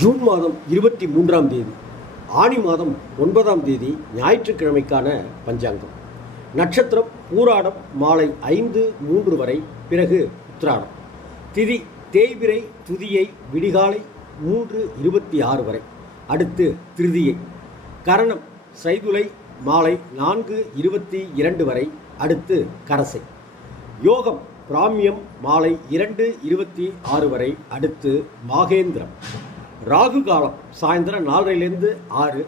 June மாதம் இருபத்தி மூன்றாம் தேதி ஆனி மாதம் ஒன்பதாம் தேதி ஞாயிற்றுக்கிழமைக்கான பஞ்சாங்கம். நட்சத்திரம் பூராடம் மாலை ஐந்து மூன்று வரை பிறகு உத்திராடம். திதி தேய்பிரை துதியை விடிகாலை மூன்று இருபத்தி ஆறு வரை. அடுத்து திருதியை. கரணம் சைதுலை மாலை நான்கு இருபத்தி இரண்டு வரை. அடுத்து கரசை. யோகம் பிராமியம் மாலை இரண்டு இருபத்தி ஆறு வரை. அடுத்து மாகேந்திரம். ராகு காலம் சாயந்தரம் நாலரைலேருந்து ஆறு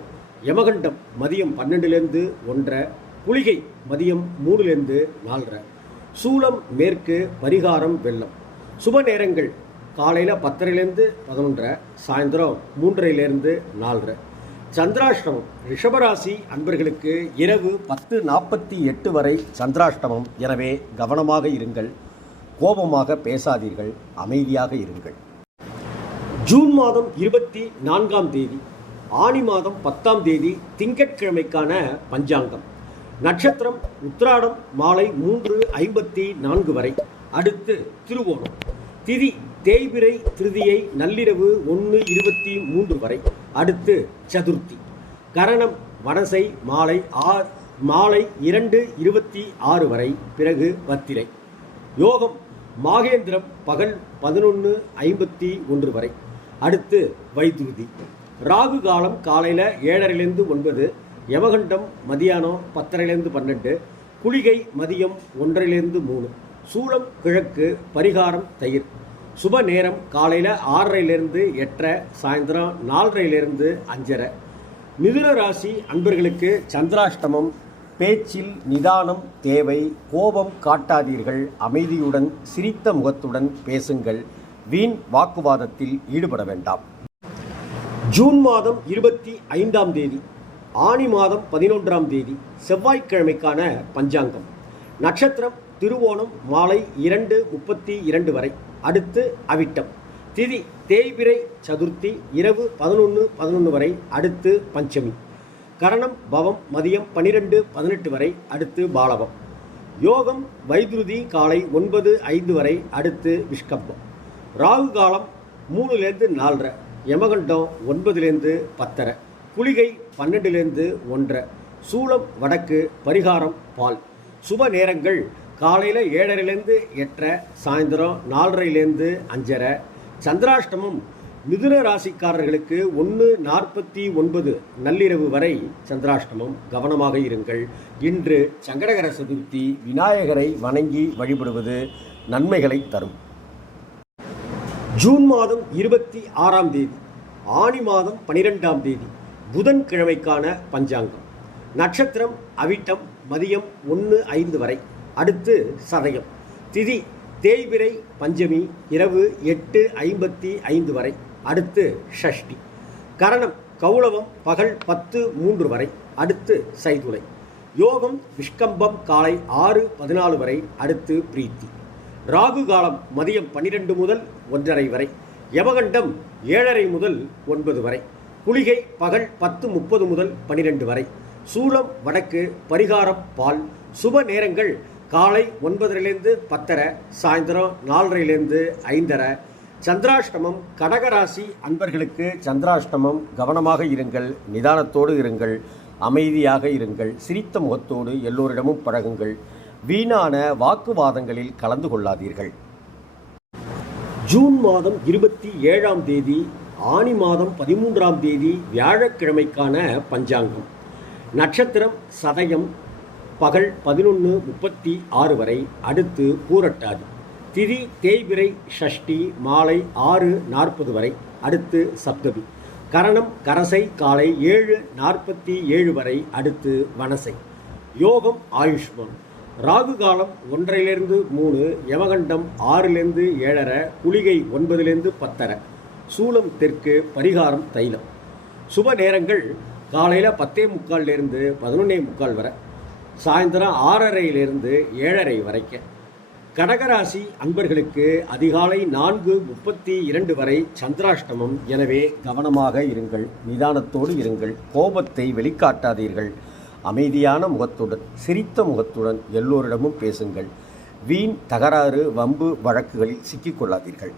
யமகண்டம் மதியம் பன்னெண்டுலேருந்து ஒன்றரை குளிகை மதியம் மூணுலேருந்து நாலரை சூளம் மேற்கு பரிகாரம் வெள்ளம். சுப நேரங்கள் காலையில் பத்தரைலேருந்து பதினொன்றரை சாயந்தரம் மூன்றரைலேருந்து நாலரை. சந்திராஷ்டமம் ரிஷபராசி அன்பர்களுக்கு இரவு பத்து நாற்பத்தி எட்டு வரை சந்திராஷ்டமம். எனவே கவனமாக இருங்கள் கோபமாக பேசாதீர்கள் அமைதியாக இருங்கள். ஜூன் மாதம் இருபத்தி நான்காம் தேதி ஆனி மாதம் பத்தாம் தேதி திங்கட்கிழமைக்கான பஞ்சாங்கம். நட்சத்திரம் உத்திராடம் மாலை மூன்று ஐம்பத்தி நான்கு வரை. அடுத்து திருவோணம். திதி தேய்பிரை திருதியை நள்ளிரவு ஒன்று இருபத்தி மூன்று வரை. அடுத்து சதுர்த்தி. கரணம் வனசை மாலை ஆறு மாலை இரண்டு இருபத்தி ஆறு வரை. பிறகு வத்திரை. யோகம் மாகேந்திரம் பகல் பதினொன்று ஐம்பத்தி ஒன்று வரை. அடுத்து வைதுருதி. ராகு காலம் காலையில் ஏழரைலேருந்து ஒன்பது யமகண்டம் மதியானம் பத்தரைலேருந்து பன்னெண்டு குளிகை மதியம் ஒன்றரைலேருந்து மூணு சூளம் கிழக்கு பரிகாரம் தயிர். சுப நேரம் காலையில் ஆறரைலேருந்து எட்டரை சாயந்தரம் நாலரைலேருந்து அஞ்சரை. மிதுன ராசி அன்பர்களுக்கு சந்திராஷ்டமம் பேச்சில் நிதானம் தேவை கோபம் காட்டாதீர்கள் அமைதியுடன் சிரித்த முகத்துடன் பேசுங்கள். வீண் வாக்குவாதத்தில் ஈடுபட வேண்டாம். ஜூன் மாதம் இருபத்தி ஐந்தாம் தேதி ஆனி மாதம் பதினொன்றாம் தேதி செவ்வாய்க்கிழமைக்கான பஞ்சாங்கம். நட்சத்திரம் திருவோணம் மாலை இரண்டு முப்பத்தி இரண்டு வரை. அடுத்து அவிட்டம். திதி தேய்பிரை சதுர்த்தி இரவு பதினொன்று பதினொன்று வரை அடுத்து பஞ்சமி. கரணம் பவம் மதியம் பனிரெண்டு பதினெட்டு வரை அடுத்து பாலவம் யோகம் வைத்ருதி காலை ஒன்பது ஐந்து வரை அடுத்து விஷ்கம்பம். ராகு காலம் மூணுலேருந்து நாலரை யமகண்டம் ஒன்பதுலேருந்து பத்தரை குளிகை பன்னெண்டுலேருந்து ஒன்றரை சூளம் வடக்கு பரிகாரம் பால். சுப நேரங்கள் காலையில் ஏழரைலேருந்து எட்டரை சாயந்தரம் நாலரைலேருந்து அஞ்சரை. சந்திராஷ்டமம் மிதுன ராசிக்காரர்களுக்கு ஒன்று நாற்பத்தி ஒன்பது நள்ளிரவு வரை சந்திராஷ்டமம். கவனமாக இருங்கள். இன்று சங்கடகர சதுர்த்தி விநாயகரை வணங்கி வழிபடுவது நன்மைகளை தரும். ஜூன் மாதம் இருபத்தி ஆறாம் தேதி ஆனி மாதம் பனிரெண்டாம் தேதி புதன்கிழமைக்கான பஞ்சாங்கம். நட்சத்திரம் அவிட்டம் மதியம் ஒன்று ஐந்து வரை. அடுத்து சதயம். திதி தேய்பிரை பஞ்சமி இரவு எட்டு ஐம்பத்தி ஐந்து வரை. அடுத்து ஷஷ்டி. கரணம் கௌளவம் பகல் பத்து மூன்று வரை. அடுத்து சைதுளை. யோகம் விஷ்கம்பம் காலை ஆறு பதினாலு வரை. அடுத்து பிரீத்தி. ராகு காலம் மதியம் பன்னிரெண்டு முதல் ஒன்றரை வரை யமகண்டம் ஏழரை முதல் ஒன்பது வரை குளிகை பகல் பத்து முப்பது முதல் பனிரெண்டு வரை சூலம் வடக்கு பரிகாரம் பால் சுப நேரங்கள் காலை ஒன்பதரைலேருந்து பத்தரை சாயந்தரம் நாலரைலேருந்து ஐந்தரை. சந்திராஷ்டமம் கடகராசி அன்பர்களுக்கு சந்திராஷ்டமம் கவனமாக இருங்கள் நிதானத்தோடு இருங்கள் அமைதியாக இருங்கள் சிரித்த முகத்தோடு எல்லோரிடமும் பழகுங்கள். வீணான வாக்குவாதங்களில் கலந்து கொள்ளாதீர்கள். ஜூன் மாதம் இருபத்தி ஏழாம் தேதி ஆனி மாதம் பதிமூன்றாம் தேதி வியாழக்கிழமைக்கான பஞ்சாங்கம். நட்சத்திரம் சதயம் பகல் பதினொன்று முப்பத்தி ஆறு வரை அடுத்து பூரட்டாது. திதி தேய்பிரை ஷஷ்டி மாலை ஆறு நாற்பது வரை அடுத்து சப்தமி. கரணம் கரசை காலை ஏழு நாற்பத்தி ஏழு வரை அடுத்து வனசை. யோகம் ஆயுஷ்மான். ராகு காலம் ஒன்றையிலிருந்து மூணு யமகண்டம் ஆறிலிருந்து ஏழரை குளிகை ஒன்பதுலேருந்து பத்தரை. சூலம் தெற்கு பரிகாரம் தைலம். சுப நேரங்கள் காலையில் பத்தே முக்கால்லேருந்து பதினொன்னே முக்கால் வரை சாயந்தரம் ஆறரையிலிருந்து ஏழரை வரைக்கும் கடகராசி அன்பர்களுக்கு அதிகாலை நான்கு முப்பத்தி இரண்டு வரை சந்திராஷ்டமம். எனவே கவனமாக இருங்கள் நிதானத்தோடு இருங்கள் கோபத்தை வெளிக்காட்டாதீர்கள். அமைதியான முகத்துடன் சிரித்த முகத்துடன் எல்லோரிடமும் பேசுங்கள். வீண் தகராறு வம்பு வழக்குகளில் சிக்கிக்கொள்ளாதீர்கள்.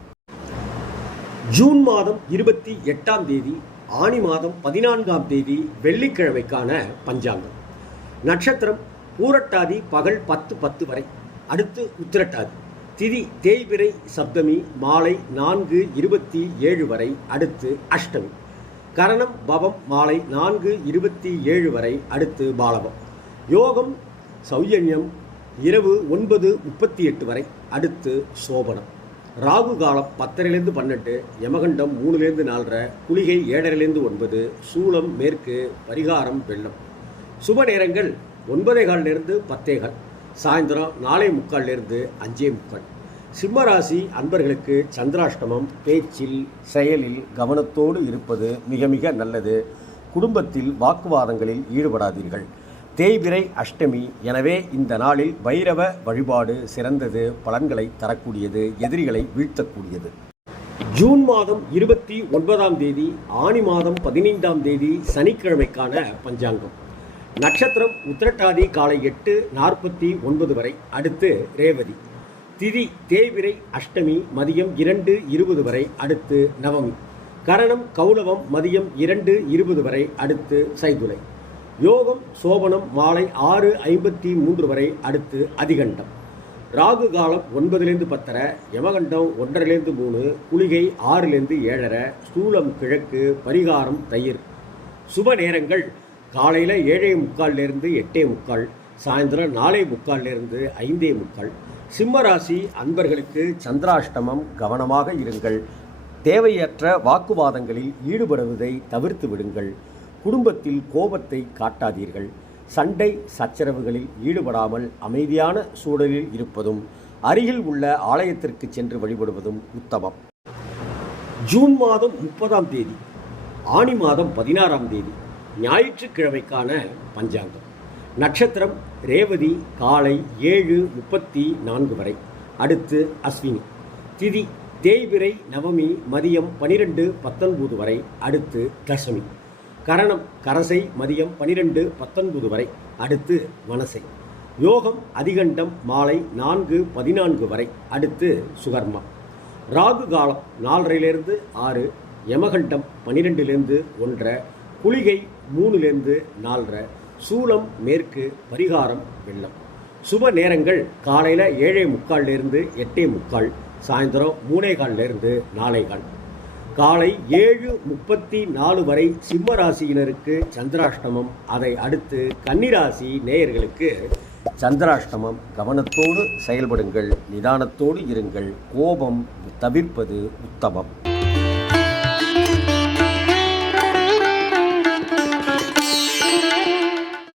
ஜூன் மாதம் இருபத்தி எட்டாம் தேதி ஆனி மாதம் பதினான்காம் தேதி வெள்ளிக்கிழமைக்கான பஞ்சாங்கம். நட்சத்திரம் பூரட்டாதி பகல் பத்து பத்து வரை. அடுத்து உத்திரட்டாதி. திதி தேய்பிரை சப்தமி மாலை நான்கு இருபத்தி ஏழு வரை. அடுத்து அஷ்டமி. கரணம் பவம் மாலை நான்கு இருபத்தி ஏழு வரை அடுத்து பாலவம் யோகம் சௌயன்யம் இரவு ஒன்பது முப்பத்தி எட்டு வரை அடுத்து சோபனம். ராகு காலம் பத்தரைலேருந்து பன்னெண்டு யமகண்டம் மூணுலேருந்து நாலரை குளிகை ஏழரைலேருந்து ஒன்பது சூலம் மேற்கு பரிகாரம் வெள்ளம். சுப நேரங்கள் ஒன்பதே காலிலிருந்து பத்தே கால் சாயந்தரம் நாலே முக்கால்லேருந்து அஞ்சே முக்கால். சிம்மராசி அன்பர்களுக்கு சந்திராஷ்டமம் பேச்சில் செயலில் கவனத்தோடு இருப்பது மிக மிக நல்லது. குடும்பத்தில் வாக்குவாதங்களில் ஈடுபடாதீர்கள். தேய்பிரை அஷ்டமி எனவே இந்த நாளில் பைரவ வழிபாடு சிறந்தது பலன்களை தரக்கூடியது எதிரிகளை வீழ்த்தக்கூடியது. ஜூன் மாதம் இருபத்தி ஒன்பதாம் தேதி ஆனி மாதம் பதினைந்தாம் தேதி சனிக்கிழமைக்கான பஞ்சாங்கம். நட்சத்திரம் உத்திரட்டாதி காலை எட்டு நாற்பத்தி ஒன்பது வரை. அடுத்து ரேவதி. திதி தேய்பிரை அஷ்டமி மதியம் இரண்டு இருபது வரை அடுத்து நவமி. கரணம் கௌலவம் மதியம் இரண்டு இருபது வரை அடுத்து சைதுலை. யோகம் சோபனம் மாலை ஆறு ஐம்பத்தி மூன்று வரை அடுத்து அதிகண்டம். ராகு காலம் ஒன்பதுலேருந்து பத்தரை யமகண்டம் ஒன்றரைலேருந்து மூணு குளிகை ஆறுலேருந்து ஏழரை ஸ்தூலம் கிழக்கு பரிகாரம் தயிர். சுப நேரங்கள் காலையில் ஏழே முக்கால்லேருந்து எட்டே முக்கால் சாயந்தரம் நாலே முக்கால்லேருந்து ஐந்தே முக்கால் சிம்மராசி அன்பர்களுக்கு சந்திராஷ்டமம் கவனமாக இருங்கள். தேவையற்ற வாக்குவாதங்களில் ஈடுபடுவதை தவிர்த்து விடுங்கள். குடும்பத்தில் கோபத்தை காட்டாதீர்கள். சண்டை சச்சரவுகளில் ஈடுபடாமல் அமைதியான சூழலில் இருப்பதும் அருகில் உள்ள ஆலயத்திற்கு சென்று வழிபடுவதும் உத்தமம். ஜூன் மாதம் முப்பதாம் தேதி ஆனி மாதம் பதினாறாம் தேதி ஞாயிற்றுக்கிழமைக்கான பஞ்சாங்கம். நட்சத்திரம் ரேவதி காலை ஏழு முப்பத்தி நான்கு வரை. அடுத்து அஸ்வினி. திதி தேய்பிரை நவமி மதியம் பனிரெண்டு பத்தொன்பது வரை. அடுத்து தசமி. கரணம் கரசை மதியம் பனிரெண்டு பத்தொன்பது வரை. அடுத்து மனசை யோகம் அதிகண்டம் மாலை நான்கு பதினான்கு வரை. அடுத்து சுகர்மா. ராகு காலம் நாலரையிலிருந்து ஆறு யமகண்டம் பன்னிரெண்டுலேருந்து ஒன்றரை குளிகை மூணுலேருந்து நாலரை சூலம் மேற்கு பரிகாரம் வெள்ளம். சுப நேரங்கள் காலையில் ஏழே முக்கால்லேருந்து எட்டே முக்கால் சாயந்தரம் மூணே கால்லேருந்து நாளை கால். காலை ஏழு முப்பத்தி நாலு வரை சிம்ம ராசியினருக்கு சந்திராஷ்டமம். அதை அடுத்து கன்னிராசி நேயர்களுக்கு சந்திராஷ்டமம். கவனத்தோடு செயல்படுங்கள் நிதானத்தோடு இருங்கள். கோபம் தவிர்ப்பது உத்தமம்.